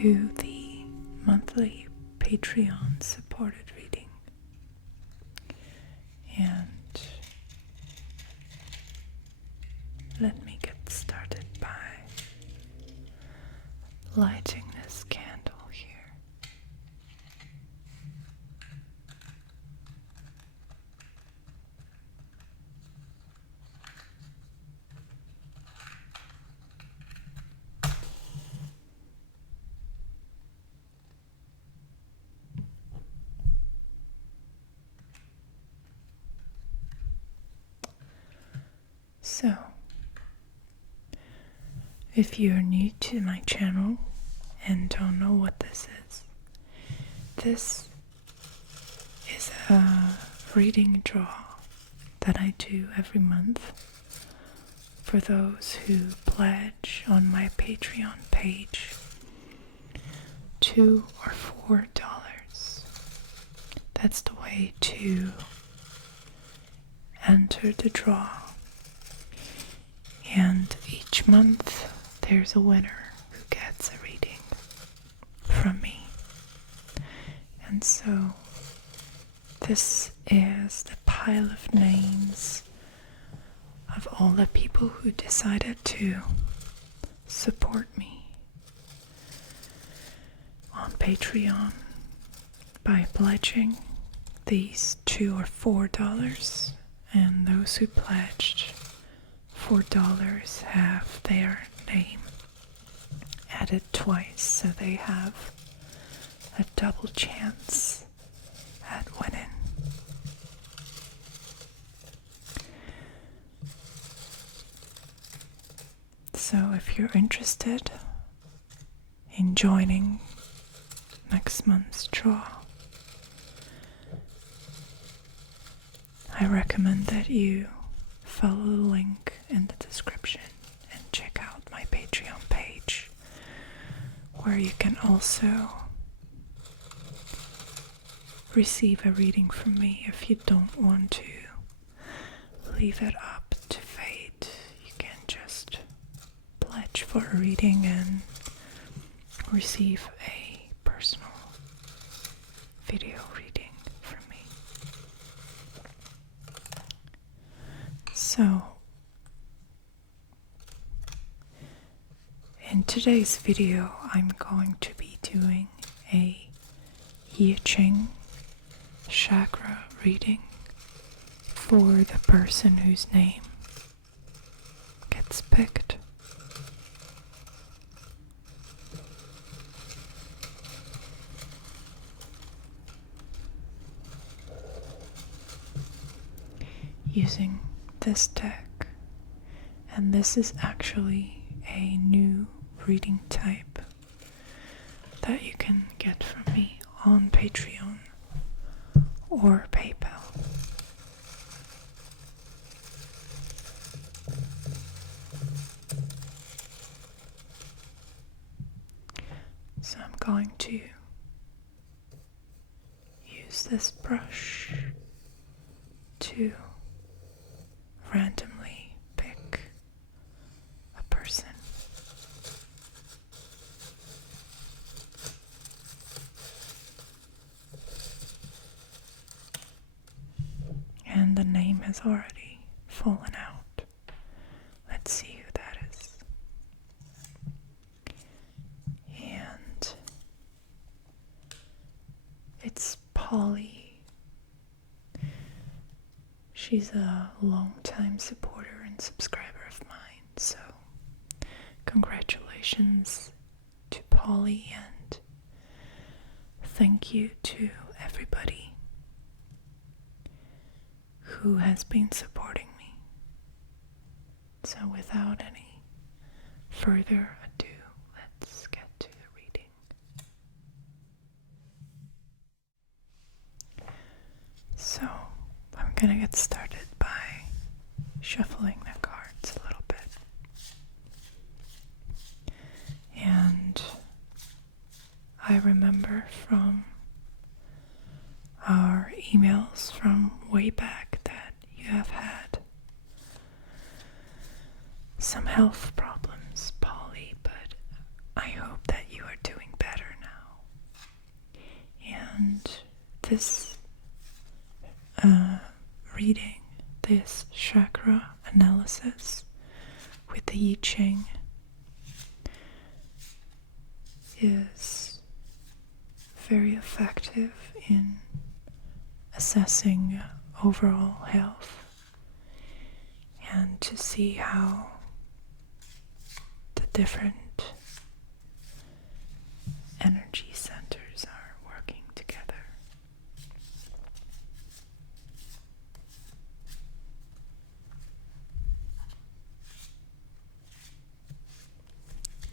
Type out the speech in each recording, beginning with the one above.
to the monthly Patreon supported reading. And let me get started by lighting this candle here. So, if you're new to my channel and don't know what this is a reading draw that I do every month for those who pledge on my Patreon page $2 or $4. That's the way to enter the draw. And each month there's a winner who gets a reading from me. And so this is the pile of names of all the people who decided to support me on Patreon by pledging these $2 or $4, and those who pledged $4 have their name added twice, so they have a double chance at winning. So if you're interested in joining next month's draw, I recommend that you follow the link in the description and check out my Patreon page, where you can also receive a reading from me. If you don't want to leave it up to fate, you can just pledge for a reading and receive a personal video reading from me. So, in today's video, I'm going to be doing a I-Ching Chakra reading for the person whose name gets picked. Using this deck, and this is actually a new reading type that you can get from me on Patreon or PayPal. So I'm going to use this brush to randomly pick a person. And the name has already fallen out. Let's see who that is. And it's Polly. She's a long-time supporter and subscriber of mine, so congratulations to Polly, and thank you to everybody who has been supporting me. So without any further ado, let's get to the reading. So I'm gonna get started by shuffling the cards a little bit. And I remember from our emails from way back that you have had some health problems, Polly, but I hope that you are doing better. this reading, this chakra analysis with the I-Ching is very effective in assessing overall health and to see how the different energy centers are working together.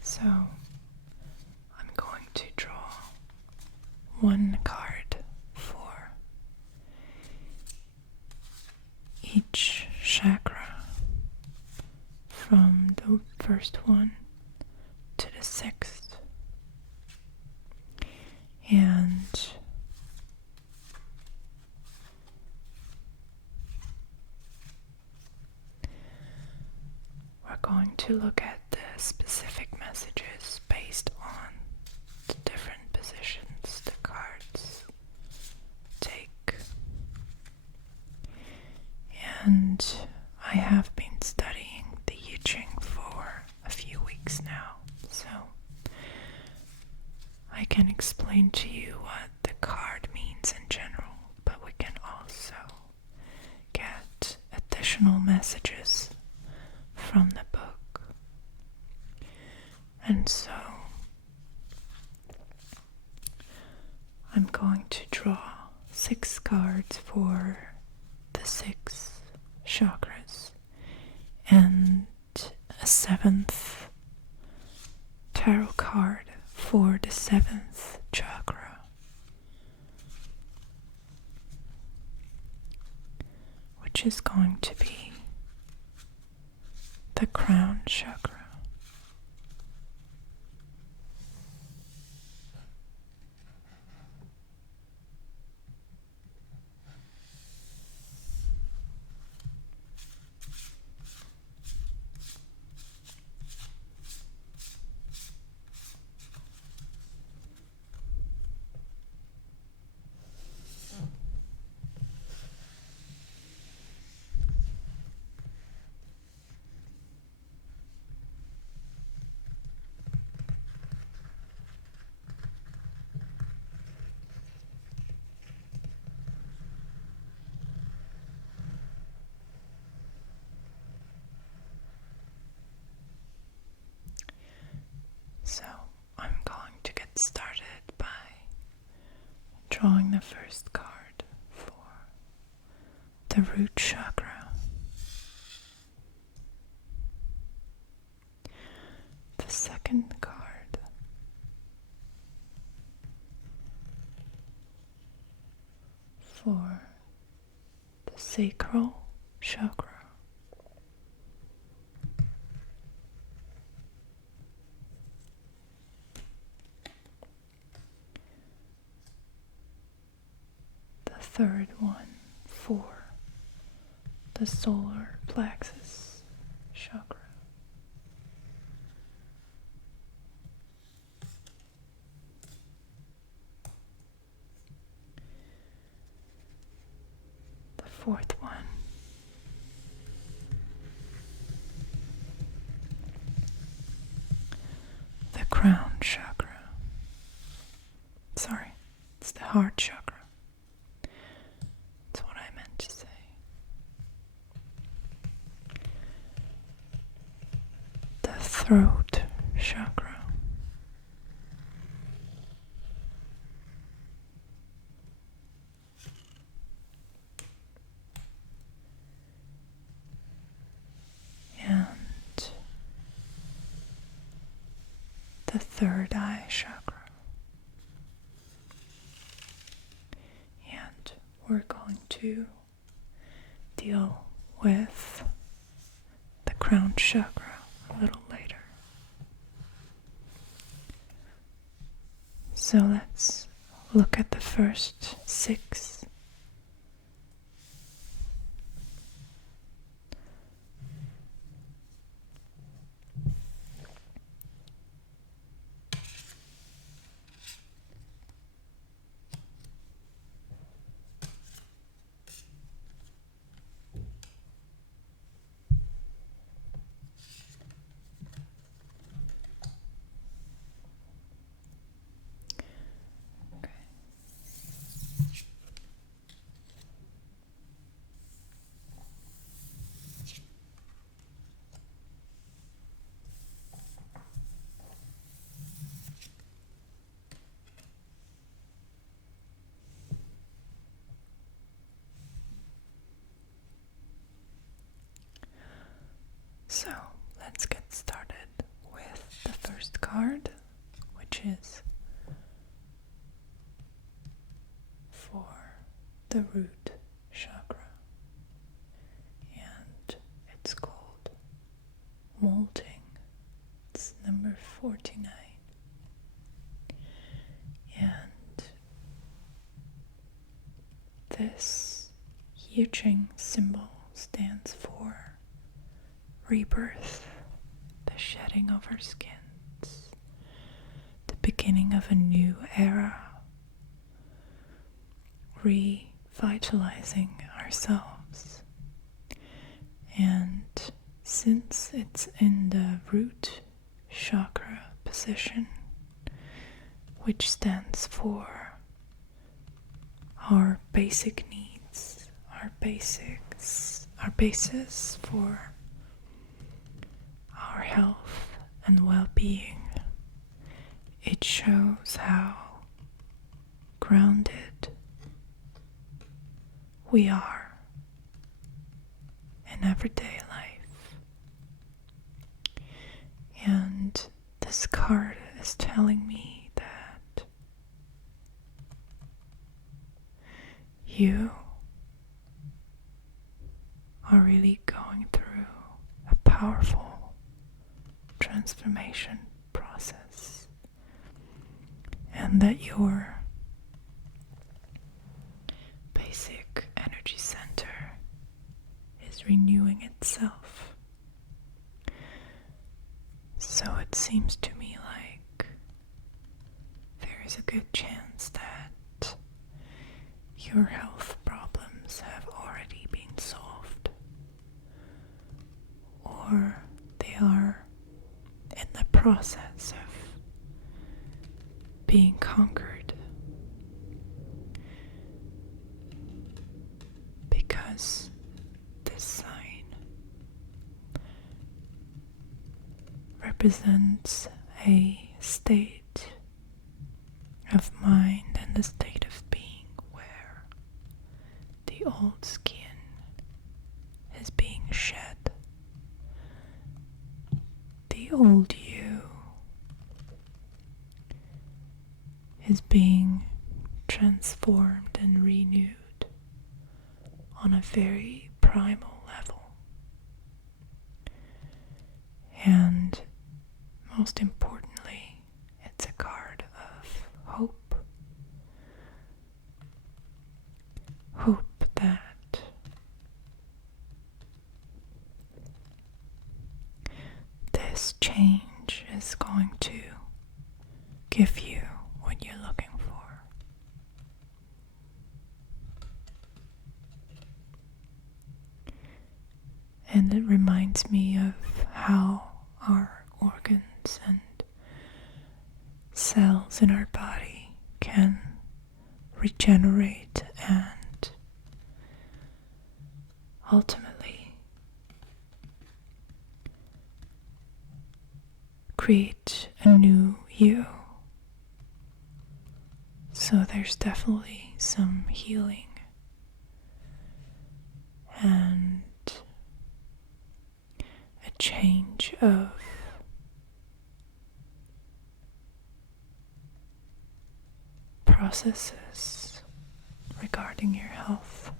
So I'm going to draw one card for each chakra, from the first one to the sixth. And we're going to look at the specific messages based on the different positions the cards take. And I have been studying the I-Ching for a few weeks now, so I can explain to you what the card means in general, but we can also get additional messages from the book. And so I'm going to draw 6 cards for the 6 chakras and a 7th tarot card for the 7th chakra, which is going to be the crown chakra. So I'm going to get started by drawing the first card for the root chakra, the second card for the sacral chakra, third one for the solar plexus chakra, the fourth one the crown chakra. Sorry, it's the heart chakra. Throat chakra, and the third eye chakra. And we're going to deal with the crown chakra a little later. So let's look at the first 6. the root chakra, and it's called molting. It's number 49. And this I-Ching symbol stands for rebirth, the shedding of our skins, the beginning of a new era, revitalizing ourselves. And since it's in the root chakra position, which stands for our basic needs, our basis for our health and well-being, it shows how grounded we are in everyday life. And this card is telling me that you are really going through a powerful transformation process, and that your basic energy center is renewing itself. So it seems to me like there is a good chance that your health problems have already been solved, or they are in the process of being conquered, because this sign represents a state of mind and a state of being where the old skin is being shed. The old you is being transformed and renewed on a very primal level. And most importantly, it's a card of hope. Hope that this change is going to give you what you're looking for. And it reminds me of how our organs and cells in our body can regenerate and ultimately create a new you. So there's definitely some healing and a change of processes regarding your health.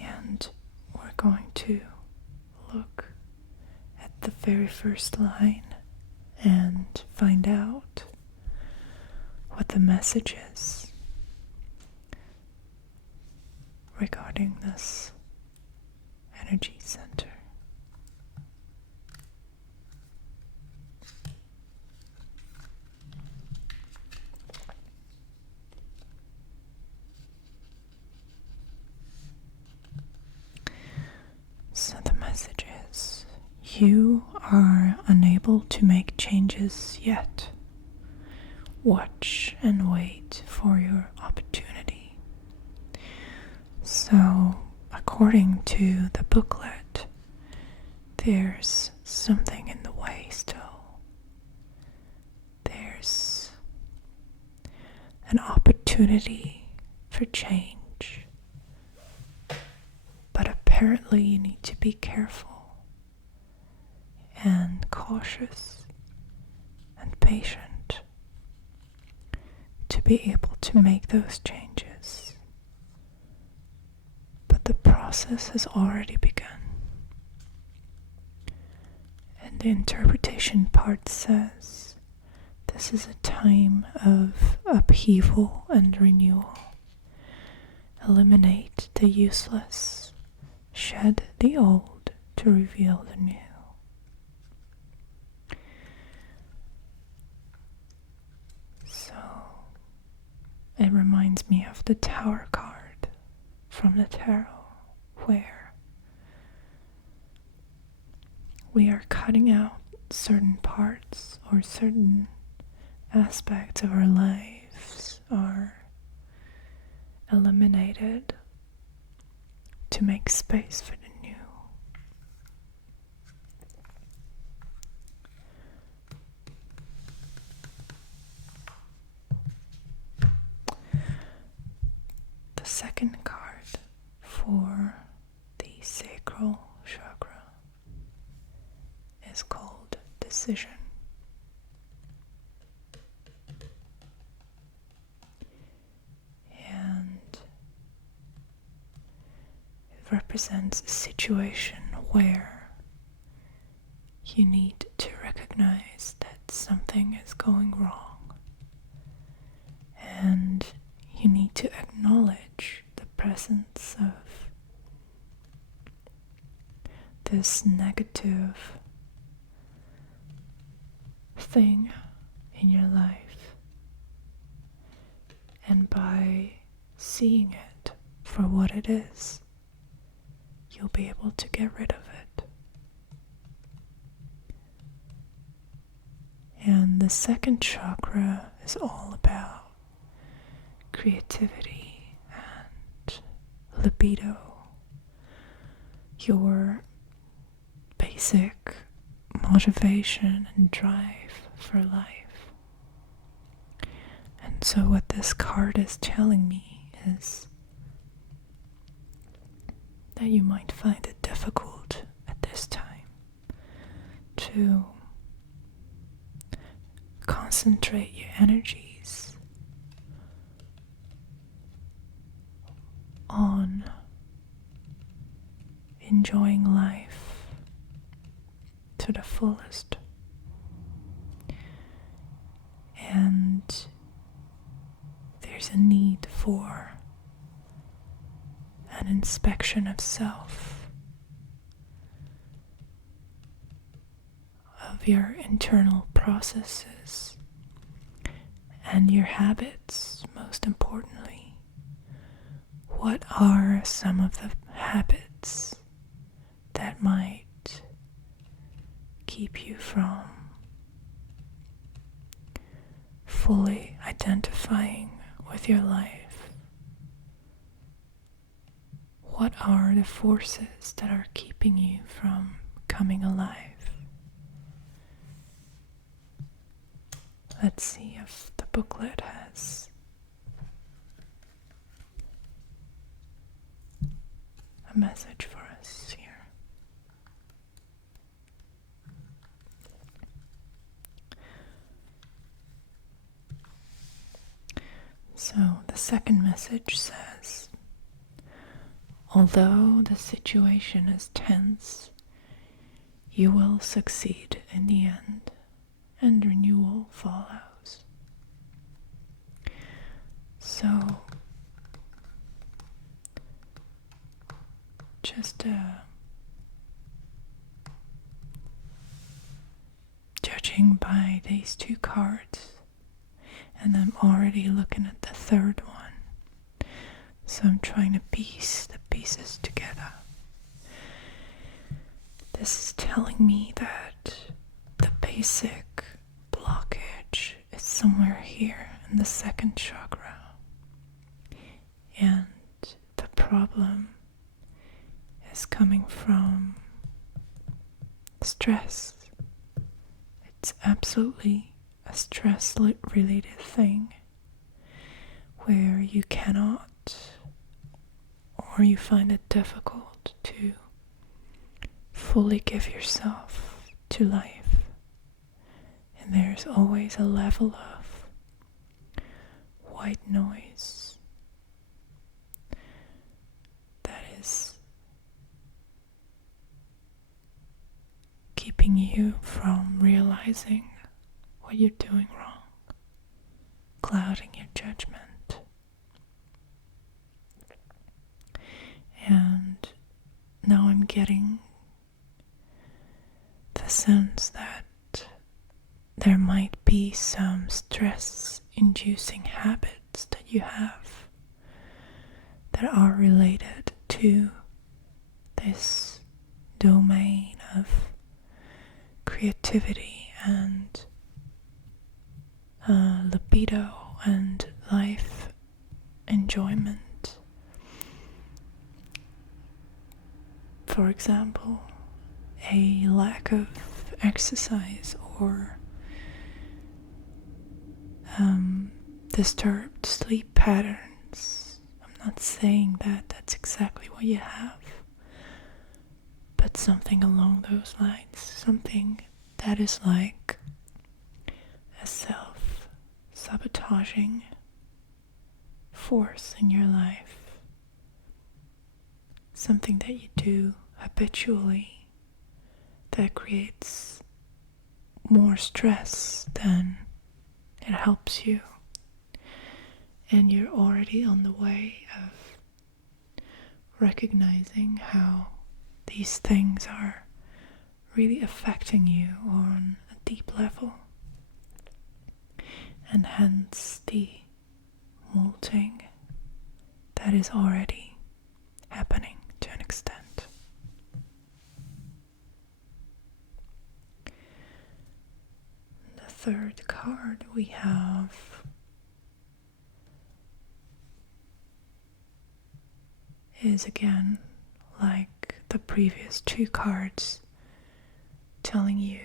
And we're going to look at the very first line and find out what the message is regarding this energy center. So the message is, you are unable to make changes yet. Watch and wait for your opportunity. So, according to the booklet, there's something in the way still. There's an opportunity for change. But apparently you need to be careful and cautious and patient to be able to make those changes. the process has already begun. And the interpretation part says this is a time of upheaval and renewal. Eliminate the useless, shed the old to reveal the new. So it reminds me of the Tower card from the tarot, where we are cutting out certain parts or certain aspects of our lives are eliminated to make space for the new. The second card for the Sacral chakra is called Decision. Represents a situation where you need to recognize that something is going wrong, and you need to acknowledge the presence of this negative thing in your life, and by seeing it for what it is, you'll be able to get rid of it. And the second chakra is all about creativity and libido, your basic motivation and drive for life. And so what this card is telling me is that you might find it difficult at this time to concentrate your energies on enjoying life to the fullest. And there's a need for an inspection of self, of your internal processes and your habits, most importantly. What are some of the habits that might keep you from fully identifying with your life? What are the forces that are keeping you from coming alive? Let's see if the booklet has a message for us here. So the second message says, although the situation is tense, you will succeed in the end, and renewal follows. So, just judging by these two cards, and I'm already looking at the third one. So I'm trying to piece the pieces together. This is telling me that the basic blockage is somewhere here in the second chakra. And the problem is coming from stress. It's absolutely a stress-related thing where you cannot, or you find it difficult to fully give yourself to life. And there's always a level of white noise that is keeping you from realizing what you're doing wrong, clouding your judgment. And now I'm getting the sense that there might be some stress-inducing habits that you have that are related to this domain of creativity and libido and life enjoyment. For example, a lack of exercise or disturbed sleep patterns. I'm not saying that that's exactly what you have, but something along those lines, something that is like a self-sabotaging force in your life, something that you do habitually that creates more stress than it helps you, and you're already on the way of recognizing how these things are really affecting you on a deep level, and hence the molting that is already happening to an extent. The third card we have is again like the previous two cards, telling you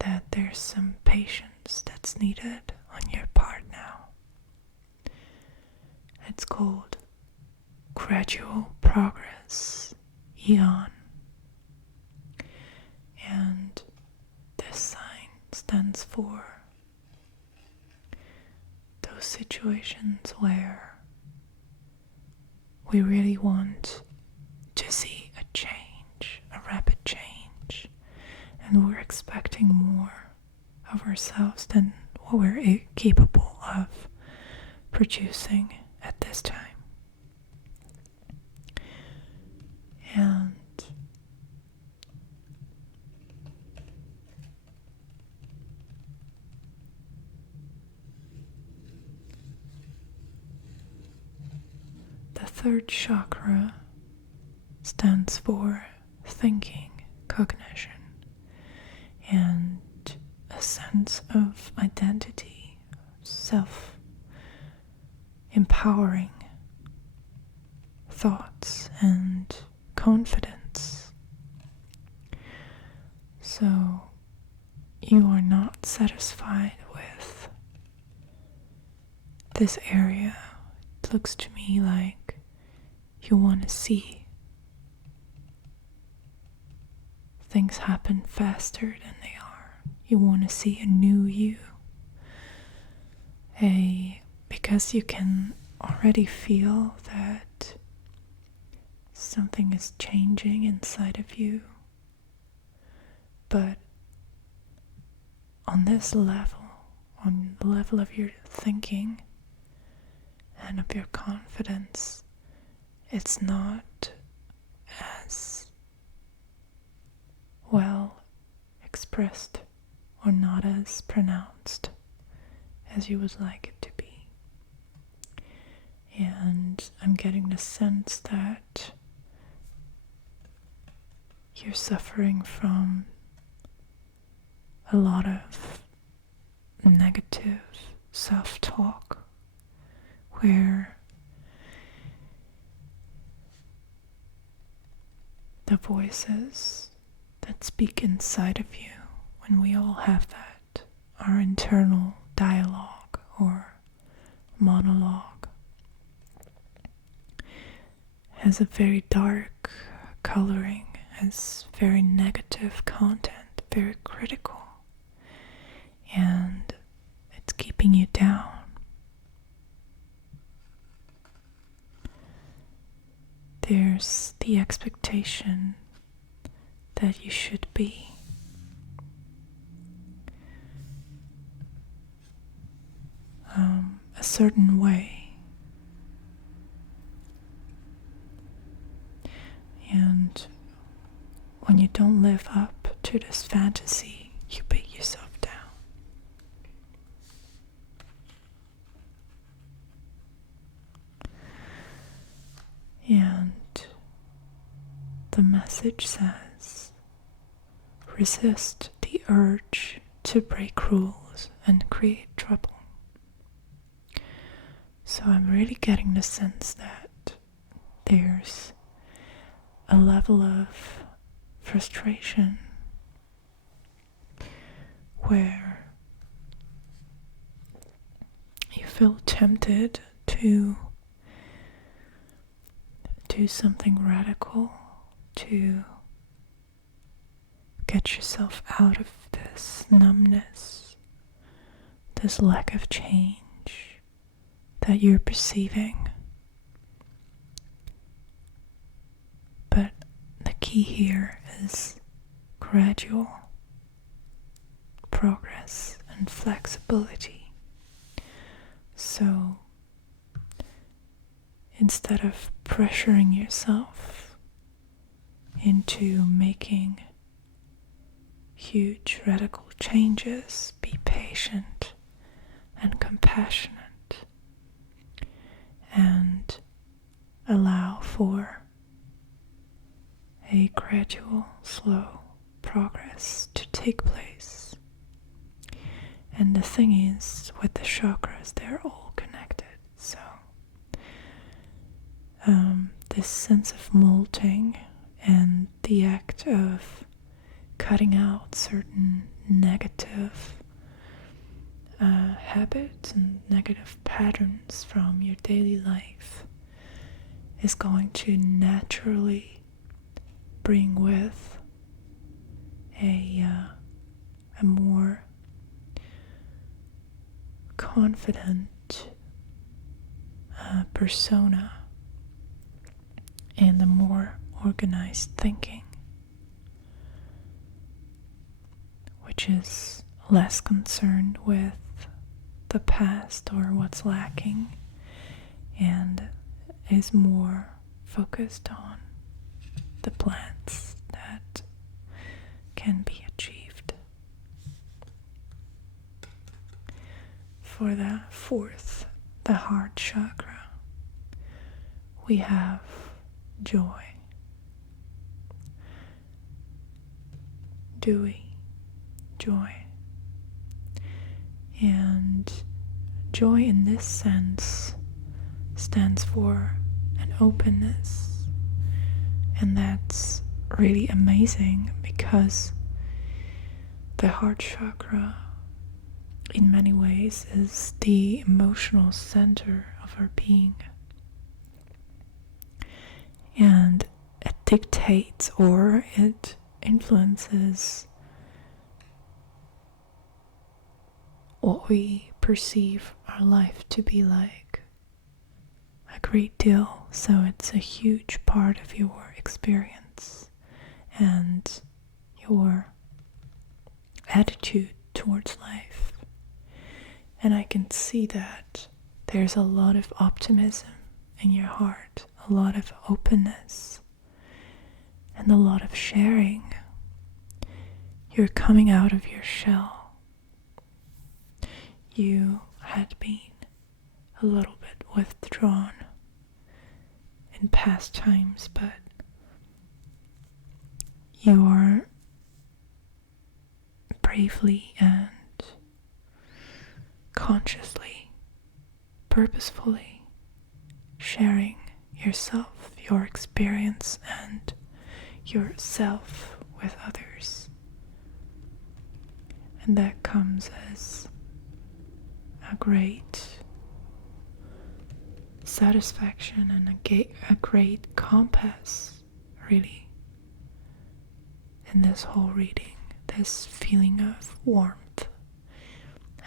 that there's some patience that's needed on your part now. It's called gradual progress, Eon. And this sign stands for those situations where we really want to see a change, a rapid change, and we're expecting more of ourselves than what we're capable of producing at this time. And the third chakra stands for thinking, cognition, and a sense of identity, self-empowering thoughts and confidence. So you are not satisfied with this area. It looks to me like you want to see things happen faster than they are. You want to see a new you. Because you can already feel that something is changing inside of you. But on this level, on the level of your thinking and of your confidence, it's not as well expressed or not as pronounced as you would like it to be. And I'm getting the sense that you're suffering from a lot of negative self-talk, where the voices that speak inside of you, when we all have that, our internal dialogue or monologue, has a very dark coloring, has very negative content, very critical, and it's keeping you down. There's the expectation that you should be a certain way. And when you don't live up to this fantasy, you beat yourself down. And the message says, resist the urge to break rules and create trouble. So I'm really getting the sense that there's a level of frustration where you feel tempted to do something radical, to get yourself out of this numbness, this lack of change that you're perceiving. But the key here is gradual progress and flexibility. So instead of pressuring yourself into making huge radical changes, be patient and compassionate and allow for a gradual, slow progress to take place. And the thing is, with the chakras, they're all connected. So this sense of molting and the act of cutting out certain negative habits and negative patterns from your daily life is going to naturally bring with a more confident persona and a more organized thinking, which is less concerned with the past or what's lacking and is more focused on the plans that can be achieved. For the fourth, the heart chakra, we have joy. Dewy joy. And joy in this sense stands for an openness. And that's really amazing because the heart chakra in many ways is the emotional center of our being. And it dictates or it influences what we perceive our life to be like a great deal. So it's a huge part of your experience and your attitude towards life. And I can see that there's a lot of optimism in your heart, a lot of openness, and a lot of sharing. You're coming out of your shell. You had been a little bit withdrawn in past times, but you are bravely and consciously, purposefully sharing yourself, your experience, and yourself with others. And that comes as a great satisfaction and a great compass, really, in this whole reading. This feeling of warmth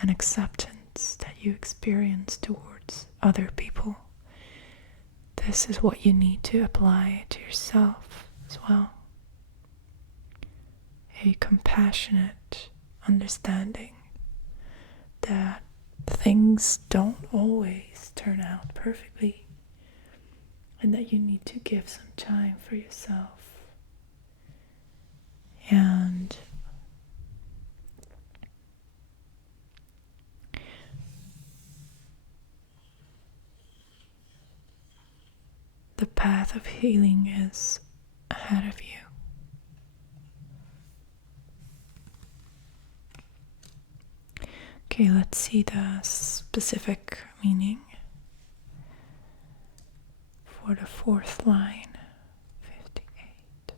and acceptance that you experience towards other people. This is what you need to apply to yourself as well. a compassionate understanding that things don't always turn out perfectly, and that you need to give some time for yourself. And the path of healing is ahead of you. Okay, let's see the specific meaning for the fourth line, 58.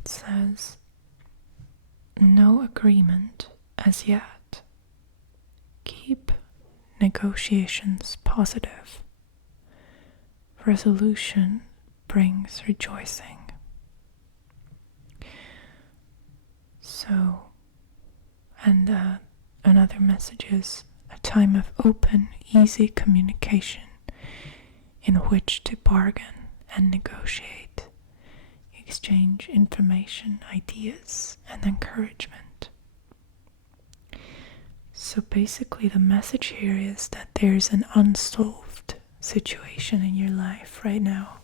It says, no agreement as yet. Keep negotiations positive. Resolution brings rejoicing. So, and another message is a time of open, easy communication in which to bargain and negotiate, exchange information, ideas, and encouragement. So basically the message here is that there's an unsolved situation in your life right now,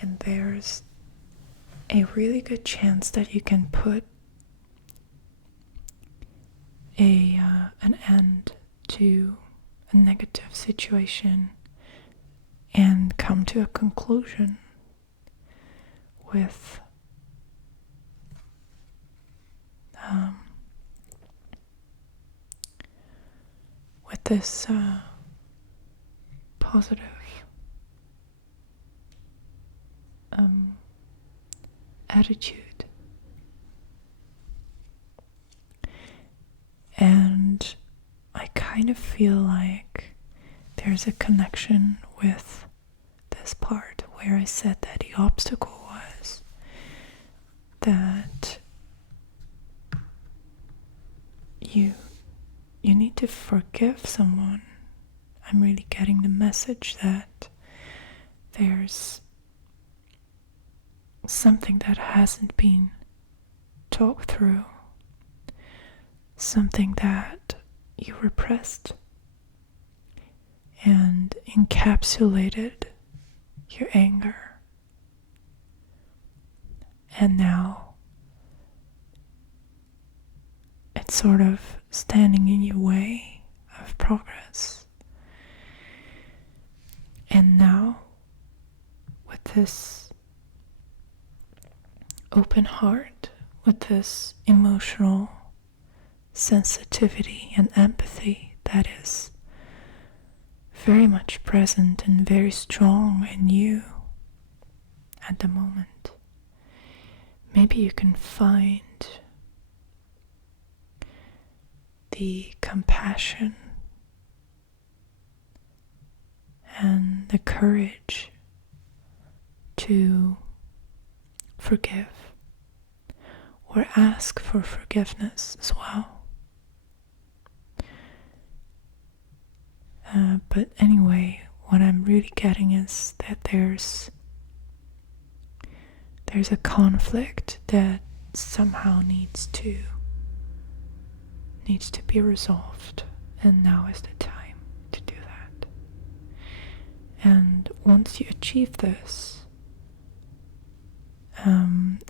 and there's a really good chance that you can put an end to a negative situation and come to a conclusion with this positive attitude. And I kind of feel like there's a connection with this part where I said that the obstacle was that you need to forgive someone. I'm really getting the message that there's something that hasn't been talked through, something that you repressed and encapsulated your anger, and now it's sort of standing in your way of progress. And now, with this open heart, with this emotional sensitivity and empathy that is very much present and very strong in you at the moment, maybe you can find the compassion and the courage to forgive or ask for forgiveness as well. But anyway, what I'm really getting is that there's a conflict that somehow needs to be resolved, and now is the time to do that. And once you achieve this,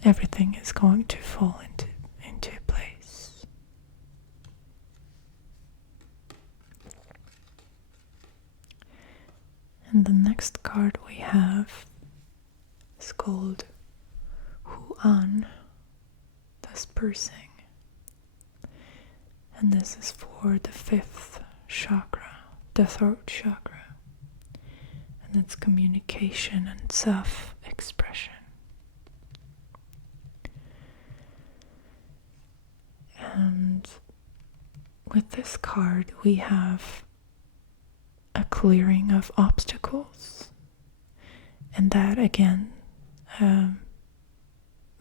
everything is going to fall into place. And the next card we have is called Huan, dispersing. And this is for the fifth chakra, the throat chakra. And it's communication and self-expression. And with this card, we have a clearing of obstacles. And that again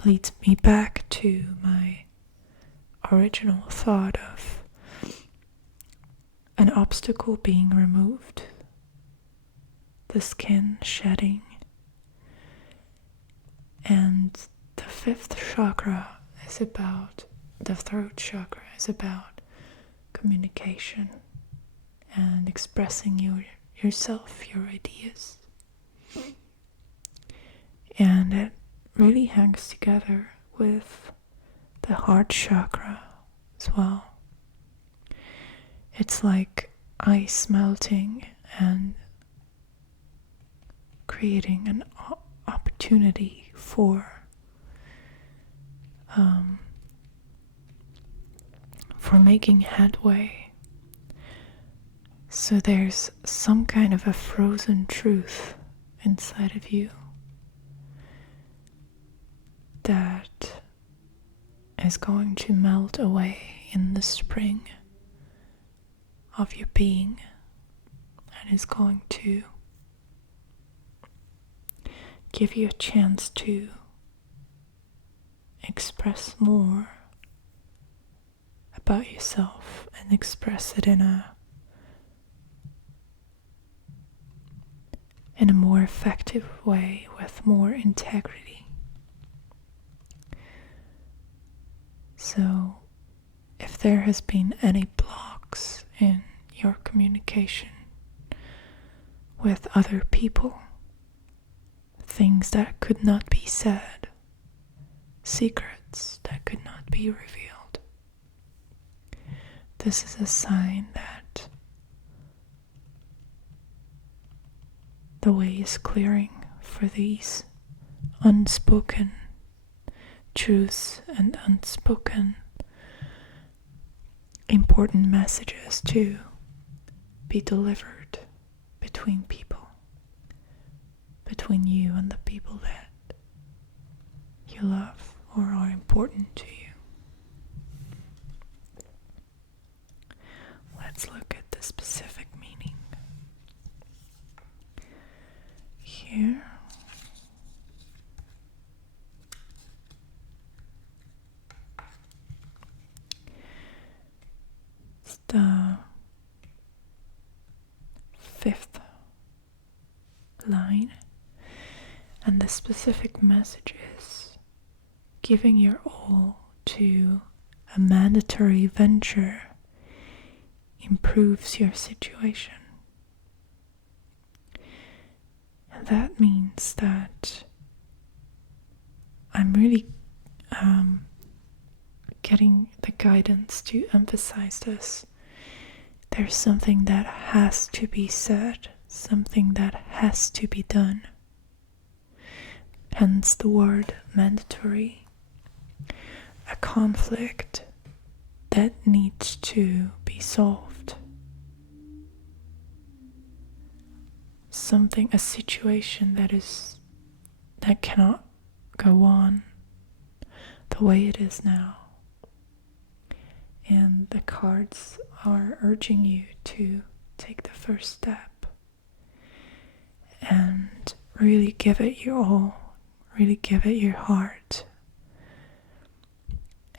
leads me back to my original thought of an obstacle being removed, the skin shedding. And the fifth chakra is about, the throat chakra is about communication and expressing yourself, your ideas. And it really hangs together with the heart chakra as well. It's like ice melting and creating an opportunity for making headway. So there's some kind of a frozen truth inside of you that is going to melt away in the spring of your being and is going to give you a chance to express more about yourself and express it in a more effective way with more integrity. So if there has been any blocks in your communication with other people, things that could not be said, secrets that could not be revealed, this is a sign that the way is clearing for these unspoken truths and unspoken important messages to be delivered between people, between you and the people that you love or are important to you. Let's look at the specific meaning here. It's the fifth line, and the specific message is giving your all to a mandatory venture improves your situation. And that means that I'm really getting the guidance to emphasize this. There's something that has to be said, something that has to be done. Hence the word mandatory. A conflict that needs to be solved. A situation that cannot go on the way it is now. And the cards are urging you to take the first step and really give it your all, really give it your heart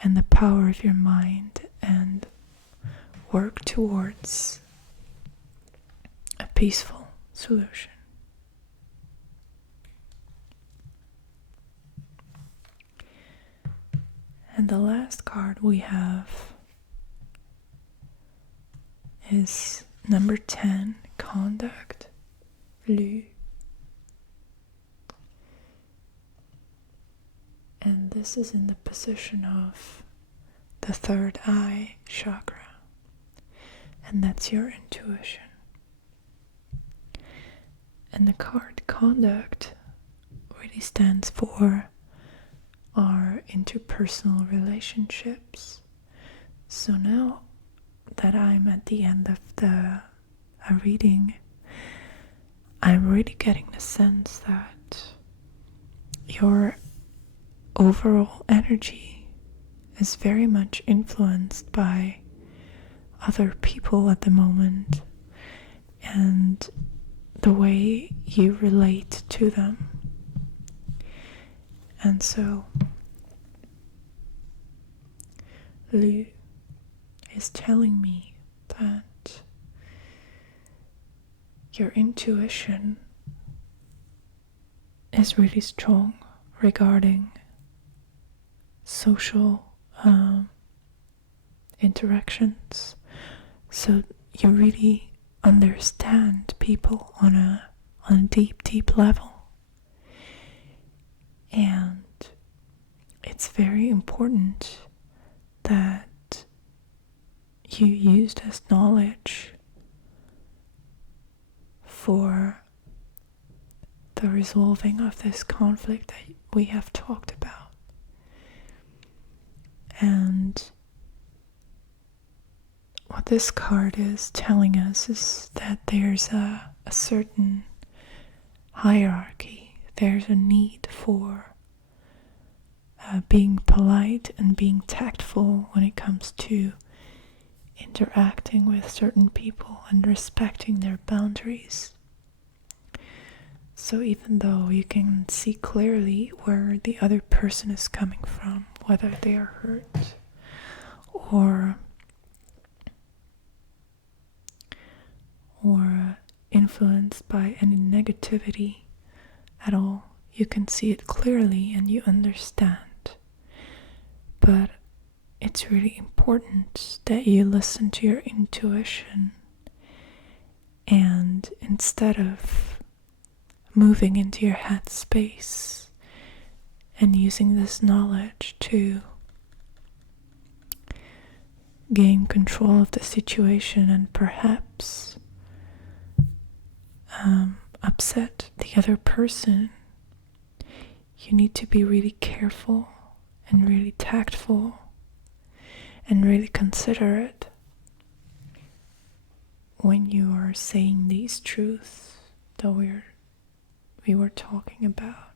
and the power of your mind, and work towards a peaceful solution. And the last card we have is number 10, conduct, Lu. And this is in the position of the third eye chakra, and that's your intuition. And the card conduct really stands for our interpersonal relationships. So now that I'm at the end of the reading, I'm really getting the sense that your overall energy is very much influenced by other people at the moment and the way you relate to them. And so Lu is telling me that your intuition is really strong regarding social interactions. So you really understand people on a deep level. And it's very important that you use this knowledge for the resolving of this conflict that we have talked about. And what this card is telling us is that there's a certain hierarchy. There's a need for being polite and being tactful when it comes to interacting with certain people and respecting their boundaries. So even though you can see clearly where the other person is coming from, whether they are hurt or influenced by any negativity at all, you can see it clearly and you understand. But it's really important that you listen to your intuition, and instead of moving into your head space and using this knowledge to gain control of the situation and perhaps upset the other person, you need to be really careful and really tactful and really considerate when you are saying these truths that we were talking about.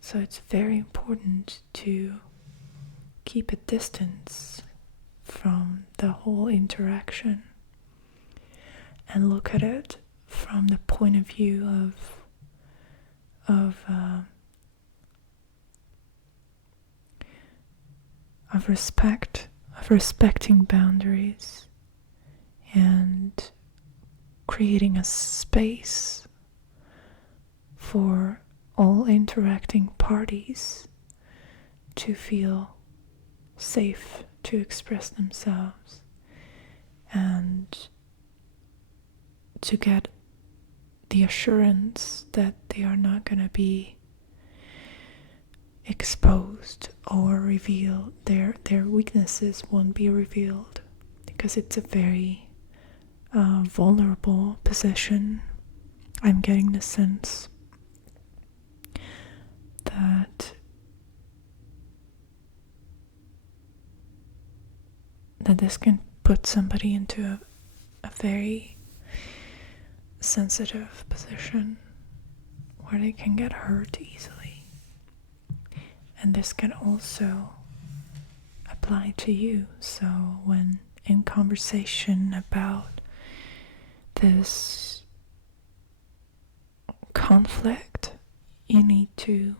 So it's very important to keep a distance from the whole interaction and look at it from the point of view of respecting boundaries and creating a space for all interacting parties to feel safe to express themselves and to get the assurance that they are not going to be exposed or revealed. Their weaknesses won't be revealed, because it's a very vulnerable position. I'm getting the sense that this can put somebody into a very sensitive position where they can get hurt easily. And this can also apply to you. So when in conversation about this conflict, you need to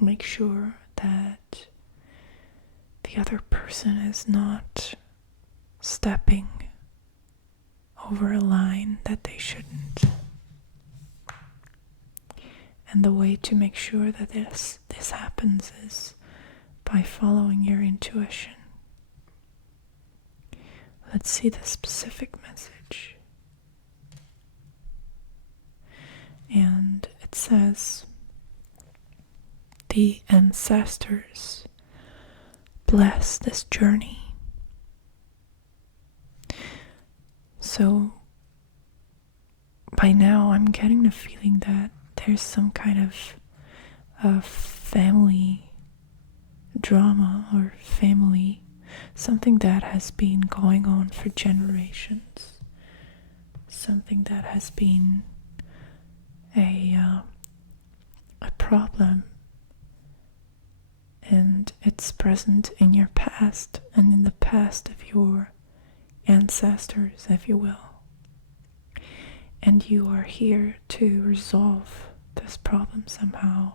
make sure that the other person is not stepping over a line that they shouldn't. And the way to make sure that this happens is by following your intuition. Let's see the specific message. And it says, the ancestors bless this journey. So by now I'm getting the feeling that there's some kind of family drama or family, something that has been going on for generations, something that has been a problem, and it's present in your past and in the past of your ancestors, if you will. And you are here to resolve this problem somehow.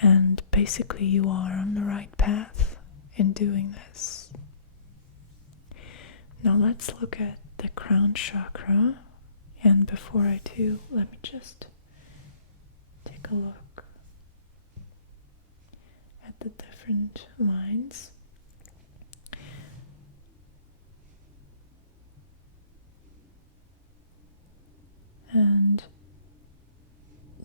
And basically you are on the right path in doing this. Now let's look at the crown chakra. And before I do, let me just take a look at the different lines. And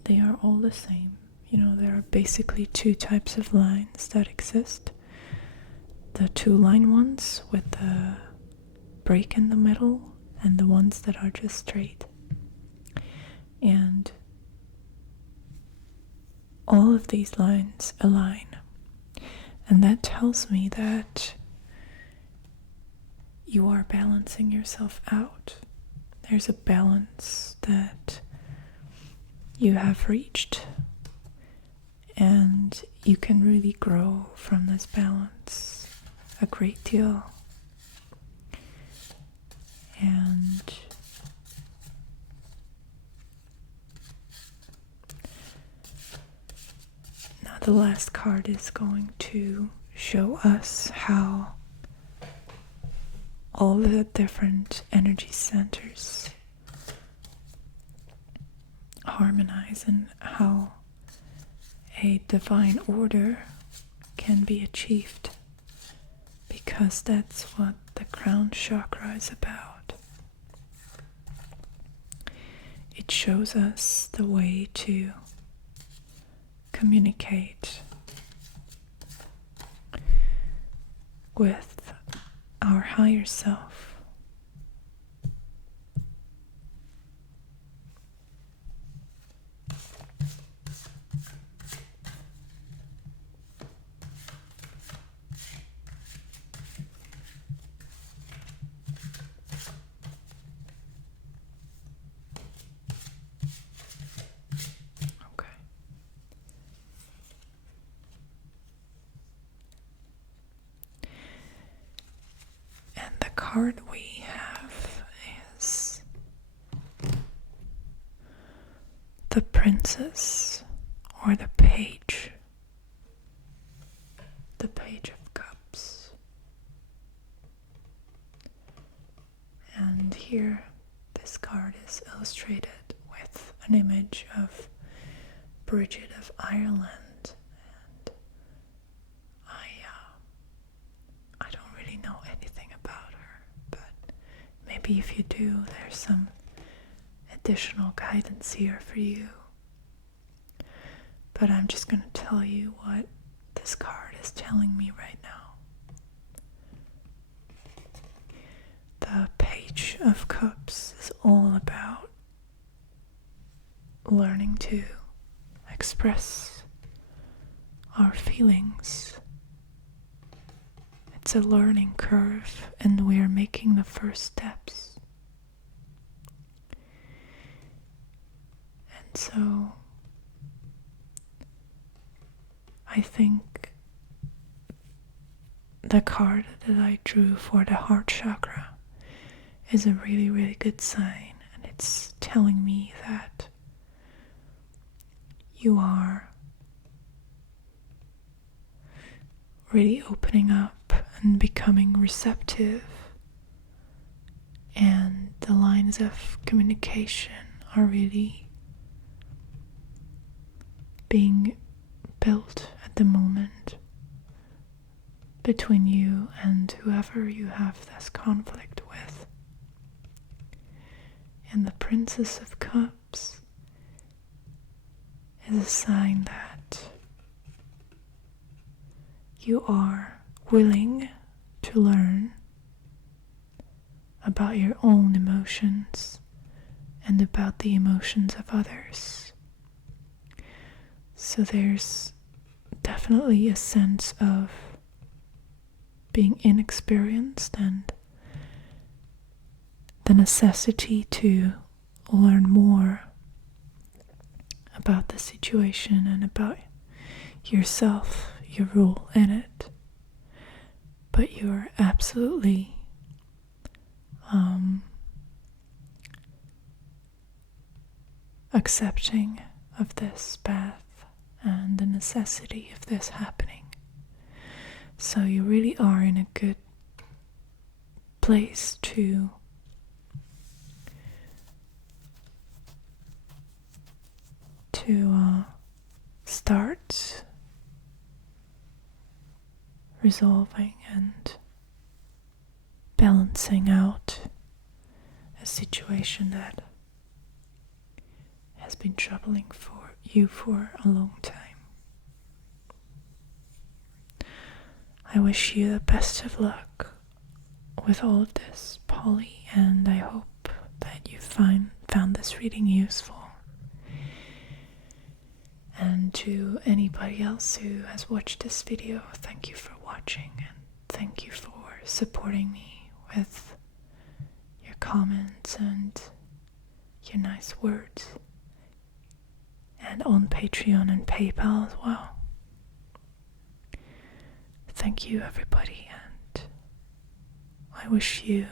they are all the same. There are basically two types of lines that exist. The 2-line ones with the break in the middle, and the ones that are just straight. And all of these lines align. And that tells me that you are balancing yourself out. There's a balance that you have reached, and you can really grow from this balance a great deal. And now the last card is going to show us how all the different energy centers harmonize and how a divine order can be achieved, because that's what the crown chakra is about. It shows us the way to communicate with our higher self. Card we have is the Princess, or the Page of Cups. And here this card is illustrated with an image of Bridget of Ireland. And I don't really know anything about her, but maybe if you do, there's some additional guidance here for you. But I'm just going to tell you what this card is telling me right now. The Page of Cups is all about learning to express our feelings. It's a learning curve, and we are making the first steps. And so I think the card that I drew for the heart chakra is a really, really good sign, and it's telling me that you are really opening up and becoming receptive, and the lines of communication are really being built at the moment between you and whoever you have this conflict with. And the Princess of Cups is a sign that you are willing to learn about your own emotions and about the emotions of others. So there's definitely a sense of being inexperienced and the necessity to learn more about the situation and about yourself, your role in it. But you're absolutely accepting of this path and the necessity of this happening. So you really are in a good place to to start resolving and balancing out a situation that has been troubling for you for a long time. I wish you the best of luck with all of this, Polly, and I hope that you found this reading useful. And to anybody else who has watched this video, thank you for watching and thank you for supporting me with your comments and your nice words, and on Patreon and PayPal as well. Thank you, everybody, and I wish you